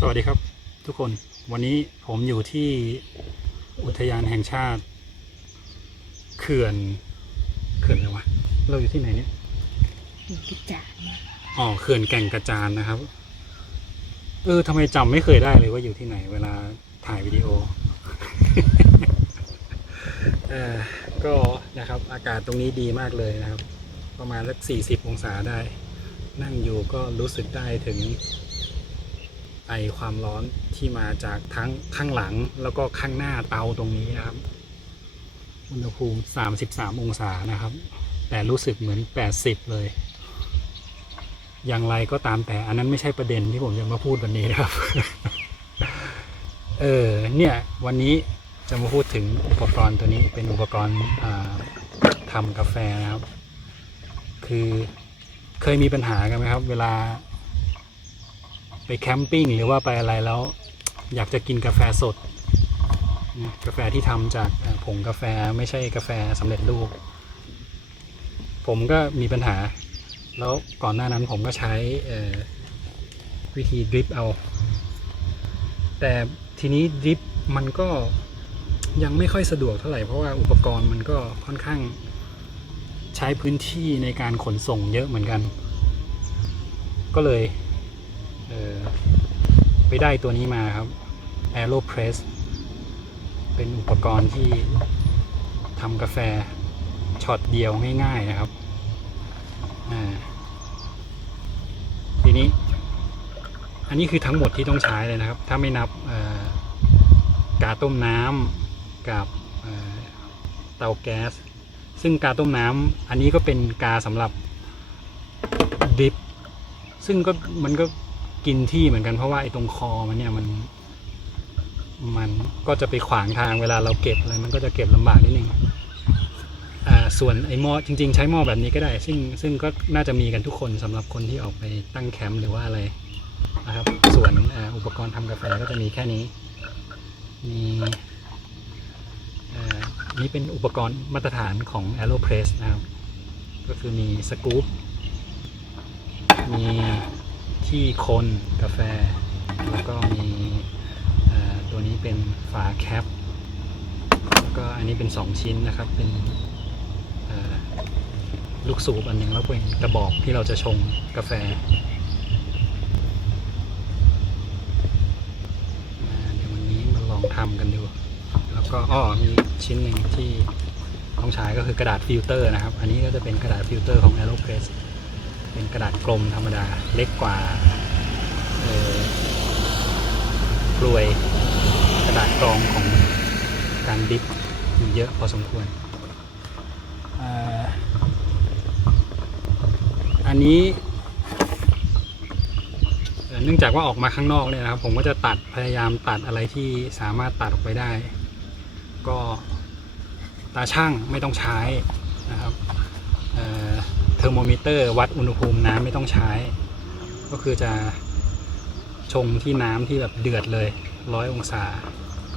สวัสดีครับทุกคนวันนี้ผมอยู่ที่อุทยานแห่งชาติ เขื่อนเขื่อนอะไรวะเราอยู่ที่ไหนเนี่ยอยู่กิจจานอ๋อเขื่อนแก่งกระจานนะครับเออทำไมจำไม่เคยได้เลยว่าอยู่ที่ไหน เวลาถ่ายวิดีโอเออก็นะครับอากาศตรงนี้ดีมากเลยนะครับ ประมาณสักสี่สิบองศาได้ นั่งอยู่ก็รู้สึกได้ถึง ไอความร้อนที่มาจากทั้งข้างหลังแล้วก็ข้างหน้าเตาตรงนี้นะครับ อุณหภูมิ 33 องศานะครับ แต่รู้สึกเหมือน 80 เลย อย่างไรก็ตามแต่อันนั้นไม่ใช่ประเด็นที่ผมจะมาพูดวันนี้นะครับ เออเนี่ยวันนี้จะมาพูดถึงอุปกรณ์ตัวนี้เป็นอุปกรณ์ทำกาแฟนะครับ คือเคยมีปัญหากันไหมครับ เวลา ไปแคมปิ้งหรือว่าไปอะไรแล้ว อยากจะกินกาแฟสดนะกาแฟที่ทำจากผงกาแฟไม่ใช่กาแฟสำเร็จรูป ผมก็มีปัญหา แล้วก่อนหน้านั้นผมก็ใช้วิธีดริปเอา แต่ทีนี้ดริปมันก็ยังไม่ค่อยสะดวกเท่าไหร่ เพราะว่าอุปกรณ์มันก็ค่อนข้างใช้พื้นที่ในการขนส่งเยอะเหมือนกัน ก็เลย เออไปได้ตัวนี้มาครับ AeroPress เป็นอุปกรณ์ที่ทำกาแฟช็อตเดียวง่ายๆนะครับอ่าทีนี้ อันนี้คือทั้งหมดที่ต้องใช้เลยนะครับ ถ้าไม่นับออกาต้มน้ำกับเออเตาแก๊ส ซึ่งกาต้มน้ำอันนี้ก็เป็นกาสำหรับดริปซึ่งก็มันก็ กินที่เหมือนกันเพราะว่าไอ้ตรงคอมันเนี่ยมันมันก็จะไปขวางทางเวลาเราเก็บอะไรมันก็จะเก็บลำบากนิดนึงอ่าส่วนไอ้หม้อจริง ๆ ใช้หม้อแบบนี้ก็ได้ ซึ่งซึ่งก็น่าจะมีกันทุกคนสำหรับคนที่ออกไปตั้งแคมป์หรือว่าอะไรนะครับ ส่วนออุปกรณ์ทำกาแฟก็จะมีแค่นี้ มีนี่เป็นอุปกรณ์มาตรฐานของ AeroPress นะครับ ก็คือมีสกู๊ปมี ที่คนกาแฟ แล้วก็มีตัวนี้เป็นฝาแคป แล้วก็อันนี้เป็น 2 ชิ้นนะครับ เป็นลูกสูบอันหนึ่งแล้วเป็นกระบอกที่เราจะชงกาแฟเดี๋ยววันนี้มาลองทำกันดู แล้วก็อ้อมีชิ้นหนึ่งที่ต้องใช้ก็คือกระดาษฟิลเตอร์นะครับ อันนี้ก็จะเป็นกระดาษฟิลเตอร์ของ AeroPress เป็นกระดาษกลมธรรมดาเล็กกว่ากลวยกระดาษกรองของการดิฟอยู่เยอะพอสมควร อันนี้ เนื่องจากว่าออกมาข้างนอกเนี่ยนะครับ ผมก็จะตัดพยายามตัดอะไรที่สามารถตัดออกไปได้ ก็ตาช่างไม่ต้องใช้นะครับ อเทอร์โมมิเตอร์ วัดอุณหภูมิน้ำไม่ต้องใช้ ก็คือจะชงที่น้ำที่แบบเดือดเลยร้อยองศา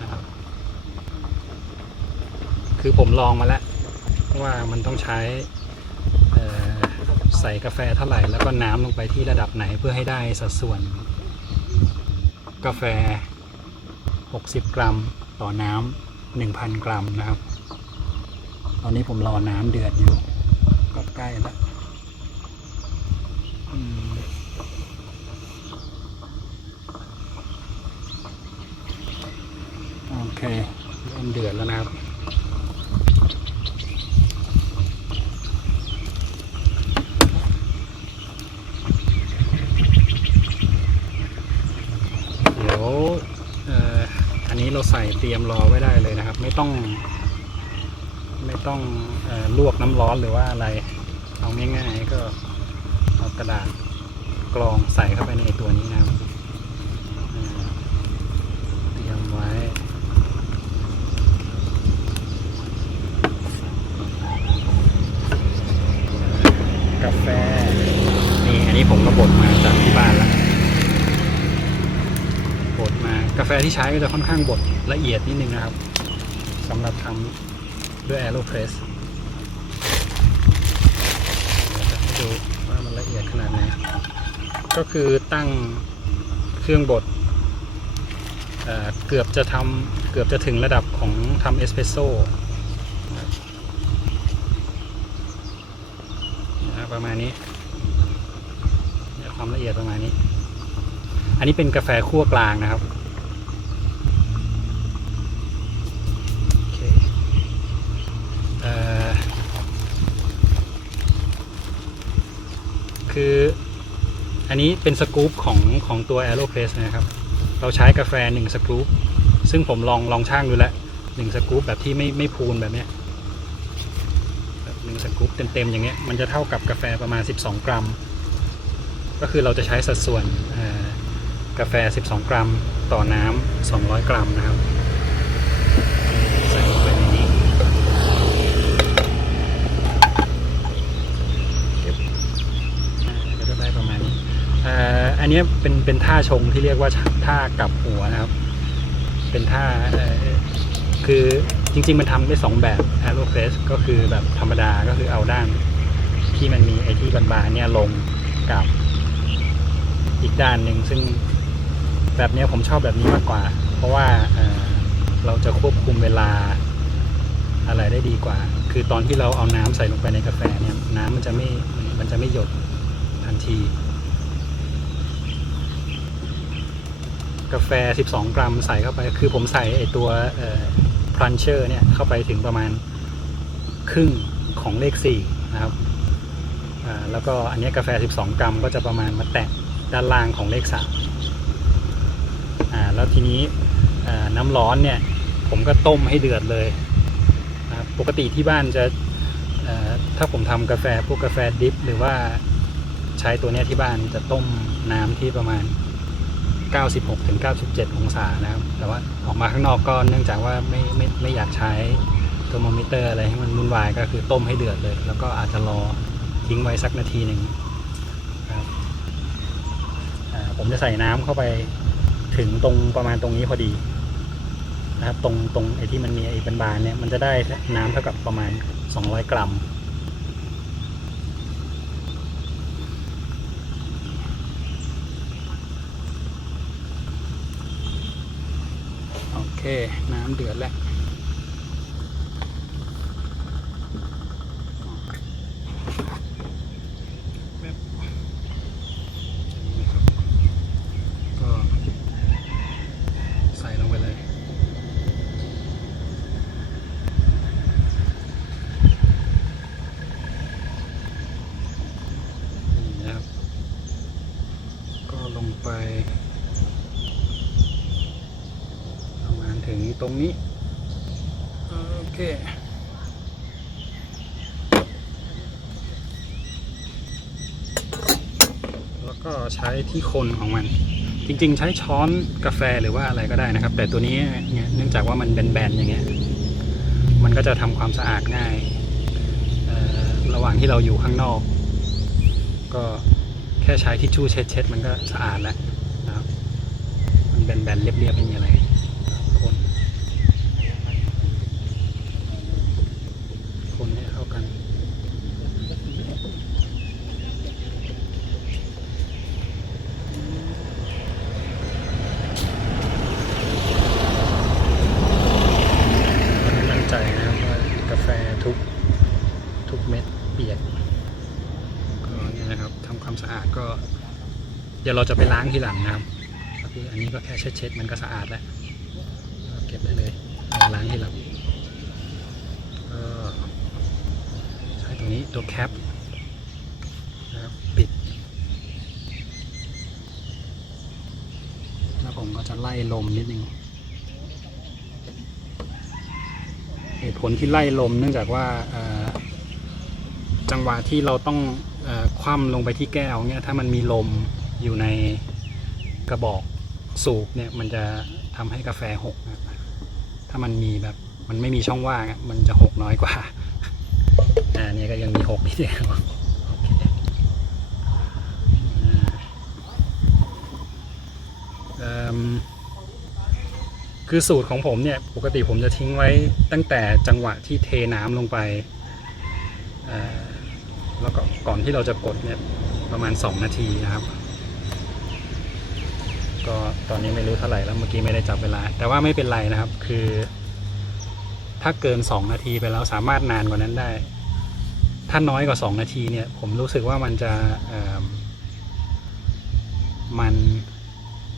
นะครับ คือผมลองมาแล้วว่ามันต้องใช้ใส่กาแฟเท่าไหร่แล้วก็น้ำลงไปที่ระดับไหนเพื่อให้ได้สัดส่วน กาแฟ 60 กรัมต่อน้ำ1,000 กรัมนะครับ ตอนนี้ผมรอน้ำเดือดอยู่ก็ใกล้แล้วอืมโอ เริ่มเดือดแล้วนะครับเดี๋ยวอันนี้เราใส่เตรียมรอไว้ได้เลยนะครับ ไม่ต้อง ไม่ต้องอลวกน้ำร้อนหรือว่าอะไร เอาง่ายๆก็เอากระดาษกรองใส่เข้าไปในตัวนี้นะครับอ่าเตรียมไว้ กาแฟ นี่อันนี้ผมก็บดมาจากที่บ้านแล้วบดมากาแฟที่ใช้ก็จะค่อนข้างบดละเอียดนิดนึงนะครับสำหรับทำด้วย AeroPress เดี๋ยวจะให้ดูว่ามันละเอียดขนาดไหนก็คือตั้งเครื่องบดเเกือบจะทำเกือบจะถึงระดับของทำเอสเปรสโซ่นะครับ ประมาณนี้เนี่ยความละเอียดประมาณนี้ อันนี้เป็นกาแฟคั่วกลางนะครับคืออันนี้เป็นสกู๊ปของของตัว Aeropress นะครับ เราใช้กาแฟหนึ่งสกู๊ปซึ่งผมลองลองช่างดูแล้วหนึ่งสกู๊ปแบบที่ไม่ไม่พูนแบบเนี้ย นึ่งสกู๊ปเต็มๆอย่างเงี้ยมันจะเท่ากับกาแฟประมาณ 12 กรัม ก็คือเราจะใช้สัดส่วนกาแฟ 12 กรัม ต่อน้ำ200 กรัมนะครับใส่ลงไปในนี้เก็บนะจะได้ประมาณนี้อ่าอันเนี้ยเป็นเป็นท่าชงที่เรียกว่าท่ากลับหัวนะครับ เป็นท่าคือ จริง ๆ มันทำได้สองแบบ aeropress ก็คือแบบธรรมดาก็คือเอาด้าน ที่มันมีไอ้ที่บานๆเนี่ยลงกับอีกด้านหนึ่งซึ่งแบบเนี้ยผมชอบแบบนี้มากกว่า เพราะว่าเอ่อเราจะควบคุมเวลาอะไรได้ดีกว่า คือตอนที่เราเอาน้ำใส่ลงไปในกาแฟเนี่ยน้ำมันจะไม่มันจะไม่หยดทันที กาแฟ 12 กรัมใส่เข้าไป คือผมใส่ไอตัว พลันเชอร์เนี่ยเข้าไปถึงประมาณครึ่งของเลข4นะครับแล้วก็อันนี้กาแฟ 12 กรัมก็จะประมาณมาแตะด้านล่างของเลข3อ่าแล้วทีนี้น้ำร้อนเนี่ยผมก็ต้มให้เดือดเลยนะปกติที่บ้านจะถ้าผมทำกาแฟพวกกาแฟดิฟหรือว่าใช้ตัวนี้ที่บ้านจะต้มน้ำที่ประมาณ 96ถึง97 องศานะครับ แต่ว่าออกมาข้างนอกก็เนื่องจากว่าไม่ไม่ไม่อยากใช้เทอร์โมมิเตอร์อะไรให้มันวุ่นวายก็คือต้มให้เดือดเลย แล้วก็อาจจะรอทิ้งไว้สักนาทีหนึ่งครับผมจะใส่น้ำเข้าไปถึงตรงประมาณตรงนี้พอดีนะครับตรงตรงไอ้ที่มันมีไอ้บานๆเนี่ยมันจะได้น้ำเท่ากับประมาณ 200 กรัม เค น้ำเดือดแล้ว ก็ใส่ลงไปเลย นี่นะครับ ก็ลงไป ประมาณถึงต รงนี้ โอเค แล้วก็ใช้ที่คนของมัน จริง ๆ ใช้ช้อนกาแฟหรือว่าอะไรก็ได้นะครับ แต่ตัวนี้เนี่ยเนื่องจากว่ามันแบนๆอย่างเงี้ย มันก็จะทำความสะอาดง่ายเอ่อระหว่างที่เราอยู่ข้างนอก ก็แค่ใช้ทิชชู่เช็ดๆมันก็สะอาดแล้วนะครับมันแบนๆเรียบๆไม่มีอะไร คนคนให้เข้ากัน มั่นใจนะครับว่ากาแฟทุกทุกเม็ดเปียก ก็เนี่ยนะครับทำความสะอาดก็ เดี๋ยวเราจะไปล้างทีหลังนะครับก็คืออันนี้ก็แค่เช็ดๆมันก็สะอาดแล้วเก็บได้เลยเาล้างทีหลังก็ใช้ตรงนี้ตัวแคปนะครับปิด แล้วผมก็จะไล่ลมนิดนึงเหตุผลที่ไล่ลมเนื่องจากว่าจังหวะที่เราต้องอคว่ำลงไปที่แก้วเนี่ยถ้ามันมีลม อยู่ในกระบอกสูบเนี่ยมันจะทำให้กาแฟหกนะถ้ามันมีแบบมันไม่มีช่องว่างมันจะหกน้อยกว่าอ่าเนี่ยก็ยังมีหกนิดเดียวคือสูตรของผมเนี่ยปกติผมจะทิ้งไว้ตั้งแต่จังหวะที่เทน้ำลงไปแล้วก็ก่อนที่เราจะกดเนี่ยประมาณ 2 นาทีนะครับ ก็ตอนนี้ไม่รู้เท่าไหร่แล้วเมื่อกี้ไม่ได้จับเวลา แต่ว่าไม่เป็นไรนะครับ คือ ถ้าเกิน 2 นาทีไปแล้วสามารถนานกว่านั้นได้ ถ้าน้อยกว่า 2 นาทีเนี่ย ผมรู้สึกว่ามันจะมัน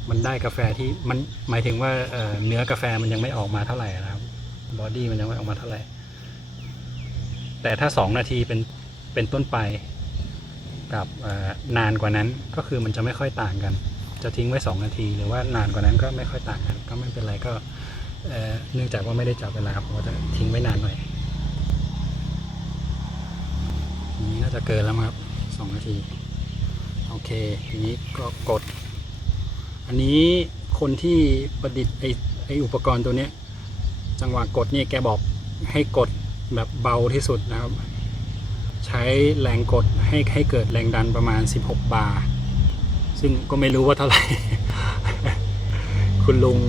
มันได้กาแฟที่มันหมายถึงว่าเเนื้อกาแฟมันยังไม่ออกมาเท่าไหร่นะครับบอดี้มันยังไม่ออกมาเท่าไหร่ แต่ถ้า 2 นาทีเป็นเป็นต้นไปกับนานกว่านั้นก็คือมันจะไม่ค่อยต่างกัน จะทิ้งไว้ 2 นาที หรือว่านานกว่านั้นก็ไม่ค่อยต่างกัน ก็ไม่เป็นไรก็เนื่องจากว่าไม่ได้จับเวลาผมก็จะทิ้งไว้นานหน่อยนี้น่าจะเกินแล้วครับ 2 นาที โอเคทีนี้ก็กด อันนี้คนที่ประดิษฐ์ไอไออุปกรณ์ตัวเนี้ยจังหวะกดนี่แกบอกให้กดแบบเบาที่สุดนะครับ ใช้แรงกดให้ให้เกิดแรงดันประมาณ 16 บาร์ ซึ่งก็ไม่รู้ว่าเท่าไหร่ คุณลุง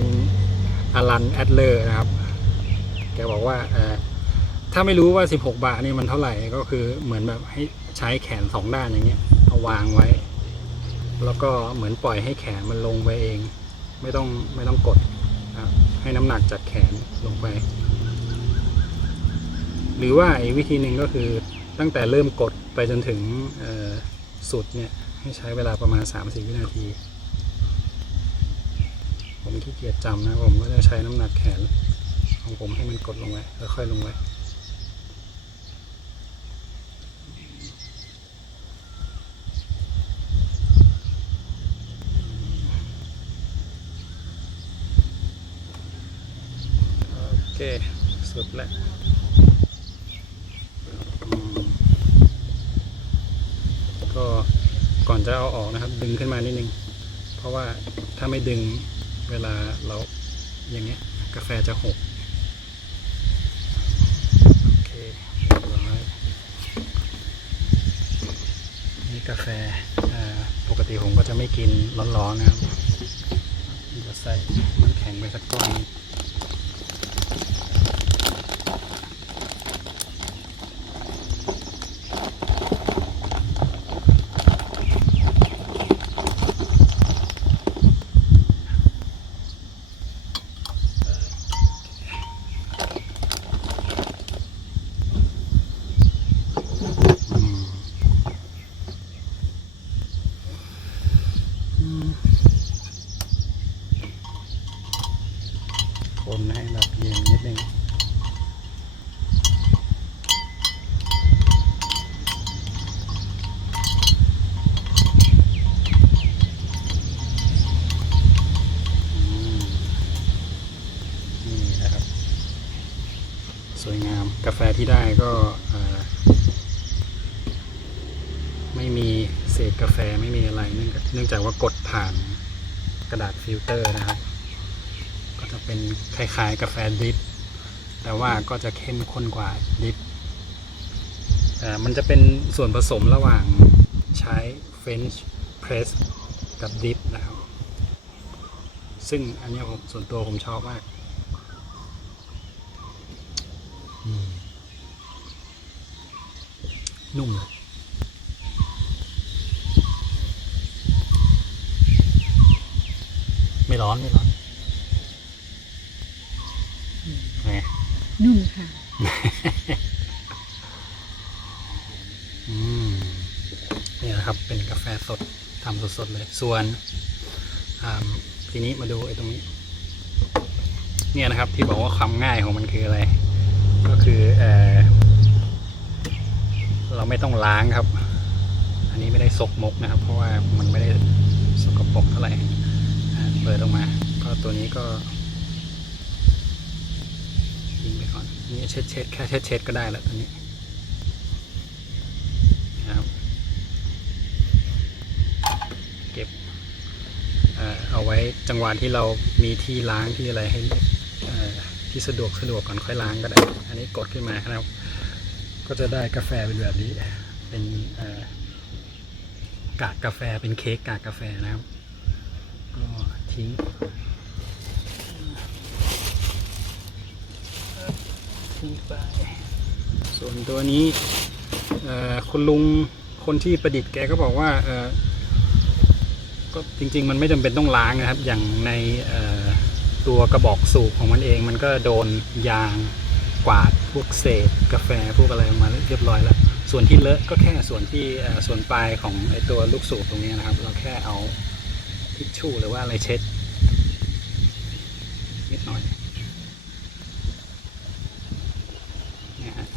อลันแอดเลอร์นะครับ แกบอกว่าถ้าไม่รู้ว่า 16 บาร์นี่มันเท่าไหร่ก็คือเหมือนแบบให้ใช้แขนสองด้านอย่างเงี้ยเอาวางไว้ แล้วก็เหมือนปล่อยให้แขนมันลงไปเอง ไม่ต้องไม่ต้องกดนะครับให้น้ำหนักจากแขนลงไป หรือว่าอีกวิธีหนึ่งก็คือตั้งแต่เริ่มกดไปจนถึงสุดเนี่ย ให้ใช้เวลาประมาณ3-4วินาที ผมขี้เกียจจำนะผมก็จะใช้น้ำหนักแขนของผมให้มันกดลงไว้ค่อยๆลงไว้โอเค สุดแล้วอืมก็ก่อน จะเอาออกนะครับ ดึงขึ้นมานิดนึง เพราะว่าถ้าไม่ดึงเวลาเราอย่างเงี้ยกาแฟจะหกโอเคเรียบร้อยนี่กาแฟปกติผมก็จะไม่กินร้อนๆนะครับจะใส่น้ำแข็งไปสักก้อน คนให้แบบเย็นนิดนึงนี่นะครับสวยงามกาแฟที่ได้ก็ไม่มีเศษกาแฟไม่มีอะไรเนื่องจากว่ากดผ่านกระดาษฟิลเตอร์นะครับ จะเป็นคล้ายๆกาแฟดริปแต่ว่าก็จะเข้มข้นกว่าดริปมันจะเป็นส่วนผสมระหว่างใช้ French Press กับดริปนะครับ ซึ่งอันนี้ผมส่วนตัวผมชอบมาก นุ่มเลยไม่ร้อน ไม่ร้อนไง นุ่มค่ะ อืมนี่นะครับ เป็นกาแฟสดทำสดๆเลย ส่วนทีนี้มาดูไอ้ตรงนี้ เนี่ยนะครับที่บอกว่าความง่ายของมันคืออะไร ก็คือเออเราไม่ต้องล้างครับ อันนี้ไม่ได้ซกมกนะครับ เพราะว่ามันไม่ได้สกปรกเท่าไหร่เปิดออกมา ก็ตัวนี้ก็ ทิ้งไปก่อนนี่เช็ดเช็ดแค่เช็ดเช็ดก็ได้แล้วตัวนี้นะครับเก็บเอาไว้จังหวะที่เรามีที่ล้างที่อะไรให้ที่สะดวกสะดวกก่อนค่อยล้างก็ได้ อันนี้กดขึ้นมาครับ ก็จะได้กาแฟเป็นแบบนี้ เป็นกากกาแฟเป็นเค้กกากกาแฟนะครับ ก็ทิ้ง ทิ้งไป ส่วนตัวนี้คุณลุงคนที่ประดิษฐ์แกก็บอกว่าก็จริง ๆ มันไม่จำเป็นต้องล้างนะครับ อย่างในตัวกระบอกสูบของมันเอง มันก็โดนยางกวาดพวกเศษกาแฟพวกอะไรมาเรียบร้อยแล้ว ส่วนที่เลอะก็แค่ส่วนที่ส่วนปลายของไอตัวลูกสูบตรงนี้นะครับ เราแค่เอาทิชชู่หรือว่าอะไรเช็ดนิดหน่อยเนี่ยฮะ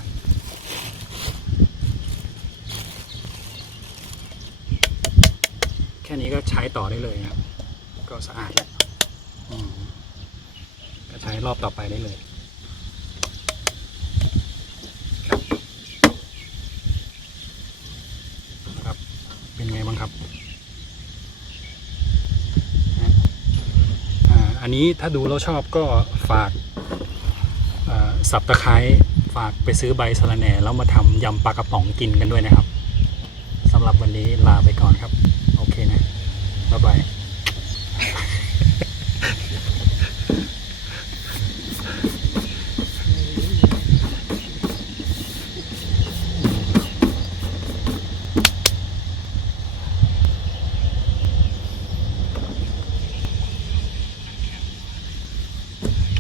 แค่นี้ก็ใช้ต่อได้เลยนะครับ ก็สะอาดแล้วก็ใช้รอบต่อไปได้เลยครับนะครับเป็นไงบ้างครับอันนี้ถ้าดูแล้วชอบก็ฝากสับตะไคร้ฝากไปซื้อใบสะระแหน่แล้วมาทำยำปลากระป๋องกินกันด้วยนะครับสำหรับวันนี้ลาไปก่อนครับ โ